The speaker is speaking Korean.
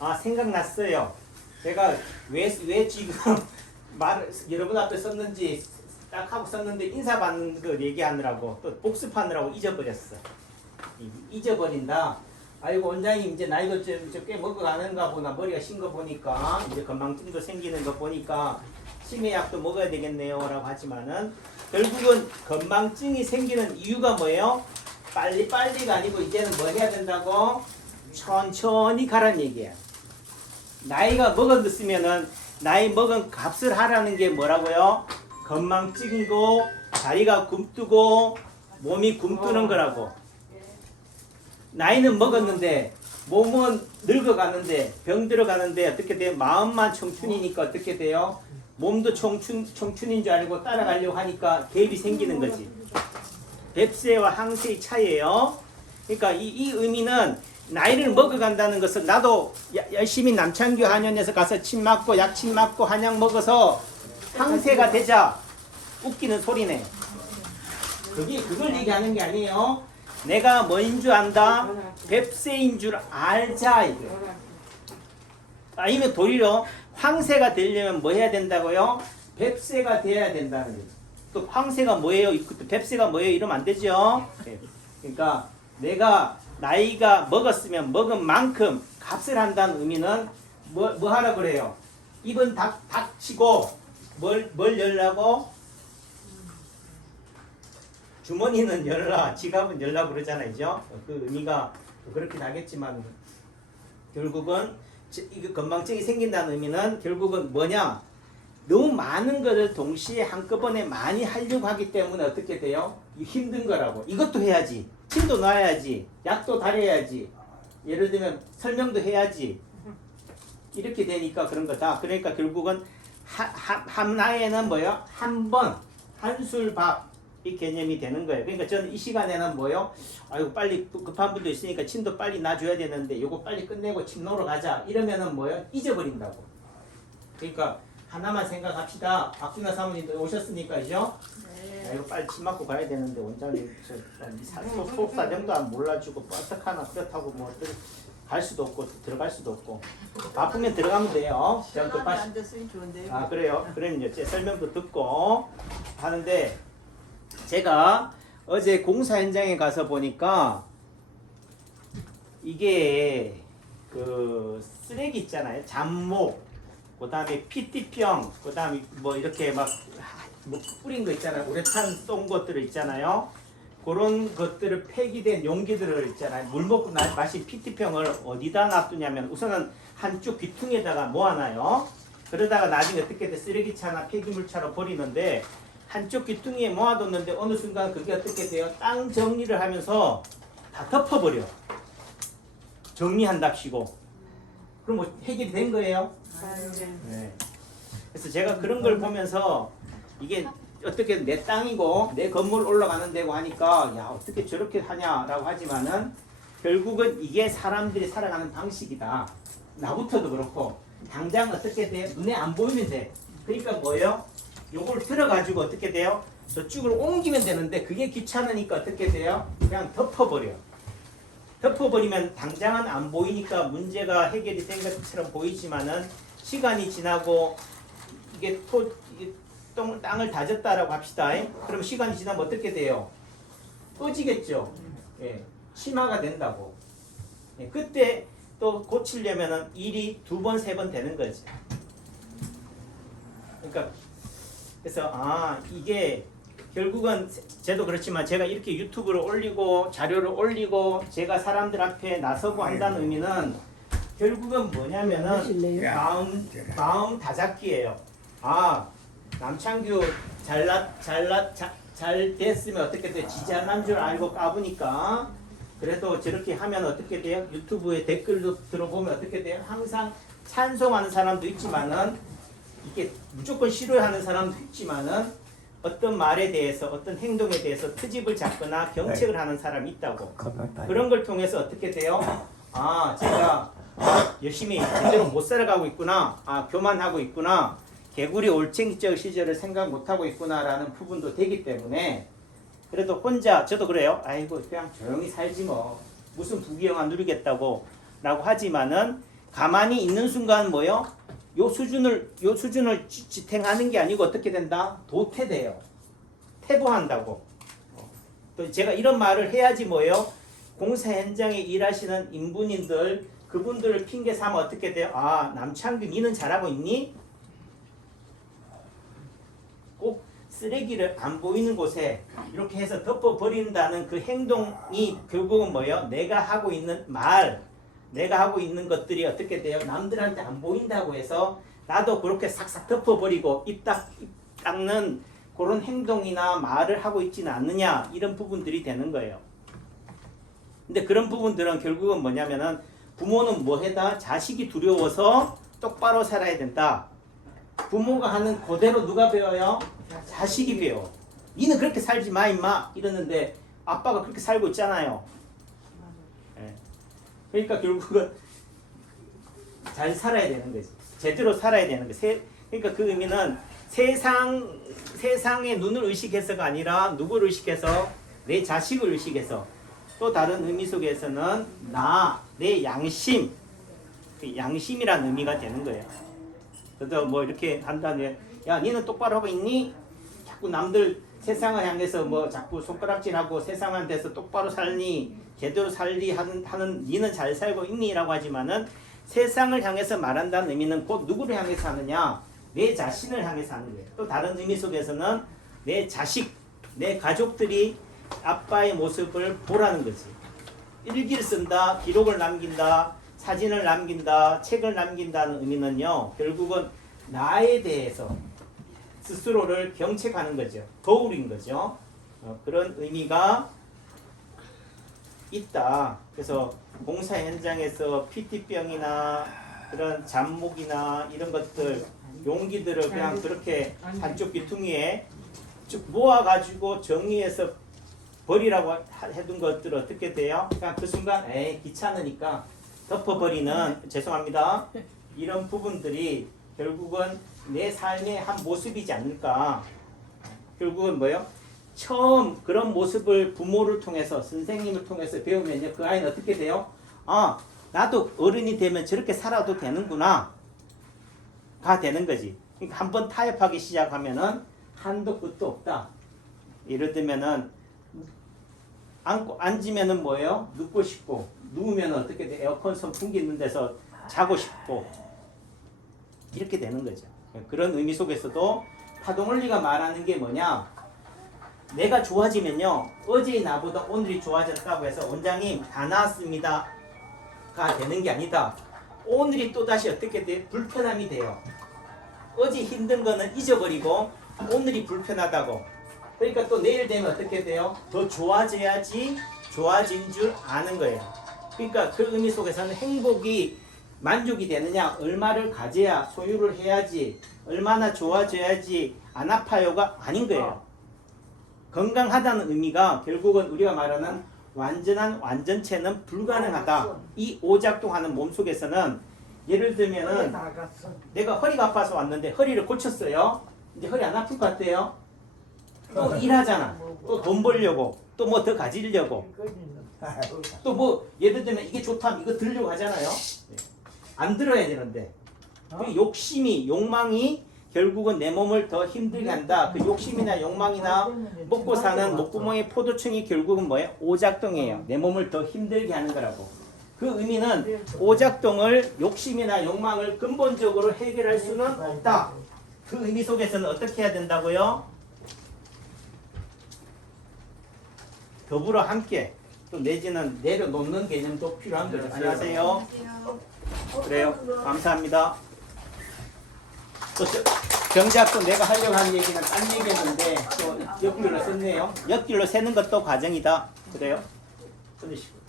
아, 생각났어요. 제가 왜 지금 말을 여러분 앞에 썼는지 딱 하고 썼는데 인사 받는 거 얘기하느라고 또 복습하느라고 잊어버렸어. 잊어버린다. 아이고 원장님 이제 나이도 좀 꽤 먹어가는가 보나, 머리가 신 거 보니까 이제 건망증도 생기는 거 보니까 치매약도 먹어야 되겠네요 라고 하지만은 결국은 건망증이 생기는 이유가 뭐예요? 빨리빨리가 아니고 이제는 뭐 해야 된다고? 천천히 가라는 얘기야. 나이가 먹었으면은 나이 먹은 값을 하라는 게 뭐라고요? 건망증이고 다리가 굼뜨고 몸이 굼뜨는 거라고. 나이는 먹었는데 몸은 늙어가는데 병 들어가는데 어떻게 돼요? 마음만 청춘이니까 어떻게 돼요? 몸도 청춘인 줄 알고 따라가려고 하니까 갭이 생기는 거지. 뱁새와 항새의 차이예요. 그러니까 이 의미는 나이를 먹어간다는 것은 나도 열심히 남창규 한의원에서 가서 침 맞고 약침 맞고 한약 먹어서 항새가 되자 웃기는 소리네. 그걸 얘기하는 게 아니에요. 내가 뭐인 줄 안다? 뱁새인 줄 알자 이거. 아니면 도리어 황새가 되려면 뭐 해야 된다고요? 뱁새가 돼야 된다는 거죠. 또 황새가 뭐예요? 뱁새가 뭐예요? 이러면 안 되죠. 그러니까 내가 나이가 먹었으면 먹은 만큼 값을 한다는 의미는 뭐 하라 그래요? 입은 닥치고 뭘 열라고? 주머니는 열라, 지갑은 열라 그러잖아요. 그 의미가 그렇게 나겠지만 결국은 이거 건망증이 생긴다는 의미는 결국은 뭐냐? 너무 많은 것을 동시에 한꺼번에 많이 하려고 하기 때문에 어떻게 돼요? 힘든 거라고. 이것도 해야지. 침도 놔야지. 약도 다려야지. 예를 들면 설명도 해야지. 이렇게 되니까 그런 거다. 그러니까 결국은 한 나이에는 뭐요? 한 번, 한술밥 이 개념이 되는 거예요. 그러니까 저는 이 시간에는 뭐요? 아이고 빨리 급한 분도 있으니까 침도 빨리 놔줘야 되는데 요거 빨리 끝내고 침 놓으러 가자. 이러면은 뭐요? 잊어버린다고. 그러니까 하나만 생각합시다. 박준하 사모님도 오셨으니까, 그죠? 네. 이거 빨리 침 맞고 가야 되는데, 원장님, 속사정도 안 몰라주고, 어떡하나, 그렇다고 뭐, 갈 수도 없고, 들어갈 수도 없고. 바쁘면 들어가면 돼요. 앉았으니 좋은데요. 아, 그래요? 그럼 이제 제 설명도 듣고 하는데, 제가 어제 공사 현장에 가서 보니까, 이게, 쓰레기 있잖아요. 잡목. 그 다음에 PT병, 그 다음에 뭐 이렇게 막 뭐 뿌린 거 있잖아요. 우레탄 쏜 것들 있잖아요. 그런 것들을 폐기된 용기들을 있잖아요. 물 먹고 마신 PT병을 어디다 놔두냐면 우선은 한쪽 귀퉁이에다가 모아놔요. 그러다가 나중에 어떻게 돼? 쓰레기차나 폐기물차로 버리는데 한쪽 귀퉁이에 모아뒀는데 어느 순간 그게 어떻게 돼요? 땅 정리를 하면서 다 덮어버려. 정리한답시고. 그럼 뭐 해결이 된 거예요? 네. 그래서 제가 그런 걸 보면서 이게 어떻게 내 땅이고 내 건물 올라가는 데고 하니까 야 어떻게 저렇게 하냐라고 하지만은 결국은 이게 사람들이 살아가는 방식이다. 나부터도 그렇고 당장 어떻게 돼? 눈에 안 보이면 돼. 그러니까 뭐예요? 요걸 들어가지고 어떻게 돼요? 저쪽을 옮기면 되는데 그게 귀찮으니까 어떻게 돼요? 그냥 덮어버려. 덮어버리면 당장은 안 보이니까 문제가 해결이 된 것처럼 보이지만은 시간이 지나고 이게 땅을 다졌다라고 합시다. 그럼 시간이 지나면 어떻게 돼요? 꺼지겠죠. 예, 심화가 된다고. 예, 그때 또 고치려면은 일이 2번, 3번 되는 거죠. 그러니까 그래서 이게 결국은 저도 그렇지만 제가 이렇게 유튜브를 올리고 자료를 올리고 제가 사람들 앞에 나서고 한다는 의미는 결국은 뭐냐면은 마음 다잡기예요. 남창규 잘 됐으면 어떻게 돼? 지잘난 줄 알고 까부니까 그래도 저렇게 하면 어떻게 돼요? 유튜브에 댓글도 들어보면 어떻게 돼요? 항상 찬송하는 사람도 있지만은 이게 무조건 싫어하는 사람도 있지만은 어떤 말에 대해서 어떤 행동에 대해서 트집을 잡거나 경책을 하는 사람이 있다고. 그런 걸 통해서 어떻게 돼요? 제가 열심히 제대로 못 살아가고 있구나. 교만하고 있구나. 개구리 올챙이적 시절을 생각 못하고 있구나라는 부분도 되기 때문에 그래도 혼자 저도 그래요. 아이고 그냥 조용히 살지 뭐. 무슨 부귀영화 누리겠다고 라고 하지만은 가만히 있는 순간 뭐요? 요 수준을 지탱하는 게 아니고 어떻게 된다? 도태돼요. 퇴보한다고. 또 제가 이런 말을 해야지 뭐예요? 공사 현장에 일하시는 인분인들 그분들을 핑계 삼아 어떻게 돼요? 아, 남창규 니는 잘하고 있니? 꼭 쓰레기를 안 보이는 곳에 이렇게 해서 덮어버린다는 그 행동이 결국은 뭐예요? 내가 하고 있는 말, 내가 하고 있는 것들이 어떻게 돼요? 남들한테 안 보인다고 해서 나도 그렇게 싹싹 덮어버리고 입 닦는 그런 행동이나 말을 하고 있지는 않느냐, 이런 부분들이 되는 거예요. 근데 그런 부분들은 결국은 뭐냐면은 부모는 뭐 해다? 자식이 두려워서 똑바로 살아야 된다. 부모가 하는 그대로 누가 배워요? 자식이 배워. 니는 그렇게 살지 마 임마 이러는데 아빠가 그렇게 살고 있잖아요. 예. 그러니까 결국은 잘 살아야 되는 거지. 제대로 살아야 되는 거지. 그러니까 그 의미는 세상의 눈을 의식해서가 아니라 누구를 의식해서? 내 자식을 의식해서. 또 다른 의미 속에서는 내 양심, 그 양심이라는 의미가 되는 거예요. 그래서 뭐 이렇게 한다면 야 니는 똑바로 하고 있니? 자꾸 남들 세상을 향해서 뭐 자꾸 손가락질하고 세상한테서 똑바로 살니? 제대로 살리 하는 니는 잘 살고 있니? 라고 하지만은 세상을 향해서 말한다는 의미는 곧 누구를 향해서 하느냐? 내 자신을 향해서 하는 거예요. 또 다른 의미 속에서는 내 자식, 내 가족들이 아빠의 모습을 보라는 거지. 일기를 쓴다, 기록을 남긴다, 사진을 남긴다, 책을 남긴다는 의미는요, 결국은 나에 대해서 스스로를 경책하는 거죠. 거울인 거죠. 그런 의미가 있다. 그래서 공사 현장에서 PT병이나 그런 잡목이나 이런 것들, 용기들을 그냥 그렇게 한쪽 귀퉁이에 쭉 모아가지고 정리해서 버리라고 해둔 것들 어떻게 돼요? 그냥 그 순간 에이 귀찮으니까 덮어버리는, 죄송합니다, 이런 부분들이 결국은 내 삶의 한 모습이지 않을까. 결국은 뭐예요? 처음 그런 모습을 부모를 통해서 선생님을 통해서 배우면요, 그 아이는 어떻게 돼요? 아, 나도 어른이 되면 저렇게 살아도 되는구나 가 되는 거지. 그러니까 한번 타협하기 시작하면은 한도 끝도 없다. 예를 들면은 앉으면은 뭐예요? 눕고 싶고, 누우면은 어떻게 돼? 에어컨 선풍기 있는 데서 자고 싶고, 이렇게 되는 거죠. 그런 의미 속에서도 파동원리가 말하는 게 뭐냐? 내가 좋아지면요, 어제의 나보다 오늘이 좋아졌다고 해서 원장님 다 나았습니다 가 되는 게 아니다. 오늘이 또다시 어떻게 돼? 불편함이 돼요. 어제 힘든 거는 잊어버리고 오늘이 불편하다고. 그러니까 또 내일 되면 어떻게 돼요? 더 좋아져야지 좋아진 줄 아는 거예요. 그러니까 그 의미 속에서는 행복이 만족이 되느냐, 얼마를 가져야 소유를 해야지, 얼마나 좋아져야지 안 아파요가 아닌 거예요. 건강하다는 의미가 결국은 우리가 말하는 완전한 완전체는 불가능하다. 이 오작동하는 몸 속에서는 예를 들면은 내가 허리가 아파서 왔는데 허리를 고쳤어요. 이제 허리 안 아플 것 같아요? 또 일하잖아. 또 돈 벌려고. 또 뭐 더 가지려고. 또 뭐 예를 들면 이게 좋다면 이거 들려고 하잖아요. 안 들어야 되는데. 그 욕심이, 욕망이 결국은 내 몸을 더 힘들게 한다. 그 욕심이나 욕망이나 먹고 사는 목구멍의 포도청이 결국은 뭐예요? 오작동이에요. 내 몸을 더 힘들게 하는 거라고. 그 의미는 오작동을, 욕심이나 욕망을 근본적으로 해결할 수는 없다. 그 의미 속에서는 어떻게 해야 된다고요? 더불어 함께, 또 내지는 내려놓는 개념도 필요한 거죠. 안녕하세요. 그래요. 감사합니다. 또 정작 또 내가 하려고 한 얘기는 딴 얘기였는데 또 옆길로 썼네요. 옆길로 새는 것도 과정이다. 그래요. 끊으시고.